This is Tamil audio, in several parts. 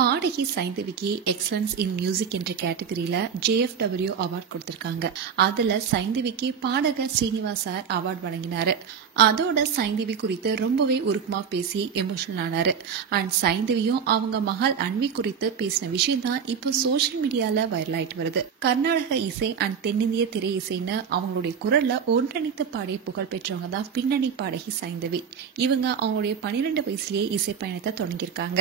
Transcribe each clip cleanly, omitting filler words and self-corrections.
பாடகி சைந்தவிக்கு எக்ஸலன்ஸ் இன் மியூசிக் என்ற கேட்டகரியில JFW அவார்ட் கொடுத்திருக்காங்க. அதுல சைந்தவிக்கு பாடகர் ஸ்ரீனிவாஸ் சார் அவார்ட் வழங்கினாரு. அதோட சைந்தவி குறித்து ரொம்பவே உருக்கமா பேசி எமோஷனல் ஆனாரு. அண்ட் சைந்தவியும் அவங்க மகள் அன்வி குறித்து பேசின விஷயம் தான் இப்போ சோசியல் மீடியால வைரல் ஆயிட்டு வருது. கர்நாடக இசை அண்ட் தென்னிந்திய திரை இசைன்னு அவங்களுடைய குரல்ல ஒன்றிணைத்து பாடிய புகழ் பெற்றவங்க தான் பின்னணி பாடகி சைந்தவி. இவங்க அவங்களுடைய 12 வயசுலயே இசை பயணத்தை தொடங்கியிருக்காங்க.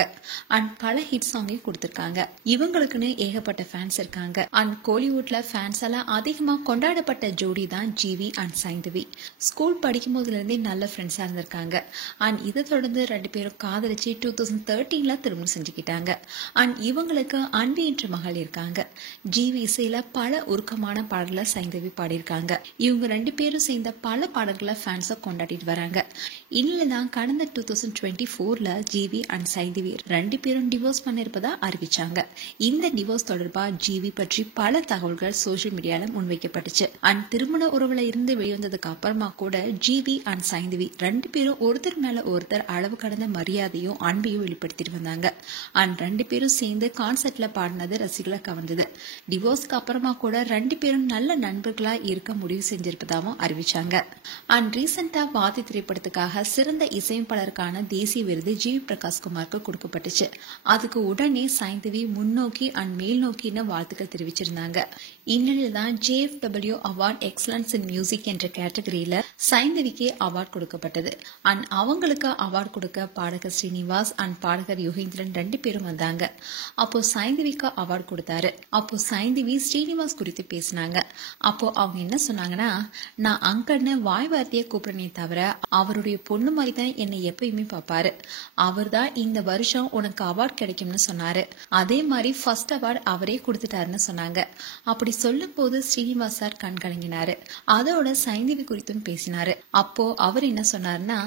அண்ட் பல ஹிட் சாங்கே கொடுத்திருக்காங்க. இவங்களுக்குன்னு ஏகப்பட்ட ஃபேன்ஸ் இருக்காங்க. அண்ட் கோலிவுட்ல ஃபேன்ஸ் எல்லாம் அதிகமா கொண்டாடப்பட்ட ஜோடி தான் ஜிவி அண்ட் சைந்தவி. ஸ்கூல் படிக்கும் போதுல இருந்தே நல்ல ஃப்ரெண்ட்ஸா இருந்திருக்காங்க. அண்ட் இதை தொடர்ந்து 2 பேரும் காதலிச்சு 2013ல திருமணம் செஞ்சுக்கிட்டாங்க. அண்ட் இவங்களுக்கு அன்வி என்ற மகள் இருக்காங்க. ஜிவி இசையில பல உருக்கமான பாடல்களை சைந்தவி பாடியிருக்காங்க. இவங்க 2 பேரும் சேர்ந்த பல பாடல்களை ஃபேன்ஸை கொண்டாடிட்டு வராங்க. இன்னில்தான் கடந்த 2024ல ஜிவி அண்ட் சைந்தவி 2 பேரும் டிவோர்ஸ் பண்ணிருப்பதா அறிவிச்சாங்க. இந்த டிவோர்ஸ் தொடர்பா ஜிவி பற்றி பல தகவல்கள் சோசியல் மீடியால முன்வைக்கப்பட்டுச்சு. அண்ட் திருமண உறவுல இருந்து வெளிவந்ததுக்கு அப்புறமா கூட ஜிவி அண்ட் சைந்தவி 2 பேரும் ஒருத்தர் மேல ஒருத்தர் அளவு கடந்த மரியாதையும் அன்பையும் வெளிப்படுத்திட்டு வந்தாங்க. அண்ட் 2 பேரும் சேர்ந்து கான்சர்ட்ல பாடினது ரசிகர்களை கவர்ந்தது. டிவோர்ஸ்க்கு அப்புறமா கூட 2 பேரும் நல்ல நண்பர்களா இருக்க முடிவு செஞ்சிருப்பதாகவும் அறிவிச்சாங்க. அண்ட் ரீசெண்டா வாதி திரைப்படத்துக்காக சிறந்த இசையமைப்பாளருக்கான தேசிய விருது ஜிவி பிரகாஷ் குமாருக்கு கொடுக்கப்பட்டுச்சு. அதுக்கு உடனே சைந்தவி முன்னோக்கி அண்ட் மேல் நோக்கின்னு வாழ்த்துக்கள் தெரிவிச்சிருந்தாங்க. இந்நிலையில தான் JFW award excellence in music என்ற கேட்டகரியில சைந்தவிக்கு அவார்ட் கொடுக்கப்பட்டது. அண்ட் அவங்களுக்கு அவார்ட் கொடுக்க பாடகர் ஸ்ரீனிவாஸ் அண்ட் பாடகர் யுகேந்திரன் 2 பேரும் வந்தாங்க. அப்போ சைந்தவிக்கு அவார்ட் கொடுத்தாரு. அப்போ சைந்தவி ஸ்ரீனிவாஸ் குறித்து பேசினாங்க. அப்போ அவங்க என்ன சொன்னாங்கன்னா, நான் அங்கன்னு வாய் வார்த்தையை கூப்பிடனே தவிர அவருடைய பொண்ணு மாதிரி தான் என்னை எப்பயுமே பாப்பாரு. அவர் தான் இந்த வருஷம் உனக்கு அவார்ட் கிடைக்கும்னு சொன்னாரு. அதே மாதிரி ஃபர்ஸ்ட் அவார்ட் அவரே கொடுத்துட்டாருன்னு சொன்னாங்க. அப்படி சொல்லும் போது ஸ்ரீனிவாஸ் சார் கண் கலங்கினாரு. அதோட சைந்தவி குறித்தும் பேசினாரு. அப்போ அவர் என்ன சொன்னாருன்னா,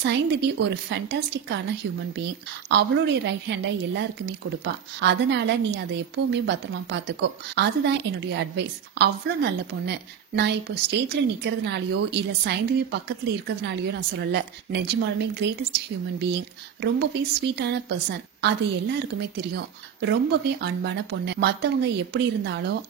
சைந்தவி ஒரு ஃபேண்டாஸ்டிக்கான ஹியூமன் பீயிங். அவளுடைய ரைட் ஹேண்டை எல்லாருக்குமே கொடுப்பா. அதனால நீ அதை எப்பவுமே பத்திரமா பாத்துக்கோ. அதுதான் என்னுடைய அட்வைஸ். அவ்வளவு நல்ல பொண்ணு. நான் இப்போ ஸ்டேஜ்ல நிக்கிறதுனாலயோ இல்ல சைந்தவி பக்கத்துல இருக்கிறதுனாலயோ நான் சொல்லல. நிஜமாலுமே கிரேட்டஸ்ட் ஹியூமன் பீயிங். ரொம்பவே ஸ்வீட்டான பர்சன். அது எல்லாருக்குமே தெரியும். ரொம்பவே அன்பான பொண்ணு. மத்தவங்க எப்படி இருந்தாலும்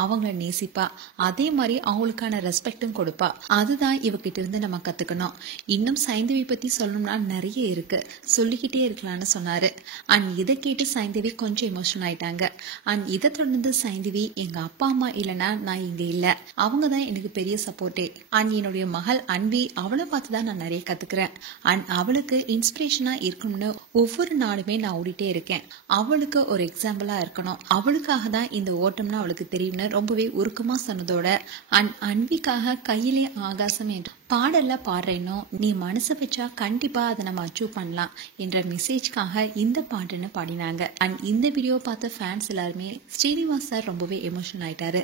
அவங்கள நேசிப்பா. அதே மாதிரி அவங்களுக்கான ரெஸ்பெக்டும் கொடுப்பா. அதுதான் இவகிட்ட இருந்து நம்ம கத்துக்கணும். இன்னும் சைந்தவி பத்தி சொல்லணும்னா நிறைய இருக்கு, சொல்லிக்கிட்டே இருக்கலாம்னு சொன்னாரு. அண்ட் இதை கேட்டு சைந்தவி கொஞ்சம் எமோஷனல் ஆயிட்டாங்க. அண்ட் இதை தொடர்ந்து சைந்தவி, எங்க அப்பா அம்மா இல்லைன்னா நான் இங்க இல்ல, அவங்க தான் எனக்கு பெரிய சப்போர்ட்டே. அண்ட் என்னுடைய மகள் அன்வி, அவளை பார்த்துதான் நான் நிறைய கத்துக்கிறேன். அண்ட் அவளுக்கு இன்ஸ்பிரேஷனா இருக்கணும்னு ஒவ்வொரு நாளுமே நான் ஓடிட்டே இருக்கேன். அவளுக்கு ஒரு எக்ஸாம்பிளா இருக்கணும். அவளுக்காக தான் இந்த ஓட்டம்னு அவளுக்கு தெரியும்னு ரொம்பவே உருக்கமா சொன்னதோட, அண்ட் அன்விக்காக கையிலே ஆகாசம் என்று பாடல்ல பாடுறேனோ, நீ மனசு வச்சா கண்டிப்பா அதை நம்ம அச்சீவ் பண்ணலாம் என்ற மெசேஜ்காக இந்த பாட்டுன்னு பாடினாங்க. அண்ட் இந்த வீடியோ பார்த்த ஃபேன்ஸ் எல்லாருமே ஸ்ரீனிவாஸ் சார் ரொம்பவே எமோஷனல் ஆயிட்டாரு.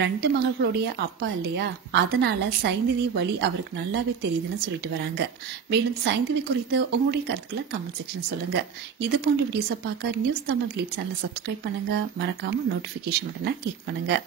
2 மகள்களுடைய அப்பா இல்லையா, அதனால சைந்தவி வழி அவருக்கு நல்லாவே தெரியுதுன்னு சொல்லிட்டு வராங்க. மேலும் சைந்தவி குறித்து உங்களுடைய கருத்துக்களை கமெண்ட் செக்ஷன் சொல்லுங்க. இது போன்ற வீடியோஸை பார்க்க நியூஸ் தமிழ் கிளிட்ஸ் சேனலை சப்ஸ்கிரைப் பண்ணுங்க. மறக்காம நோட்டிபிகேஷன் பட்டனை கிளிக் பண்ணுங்க.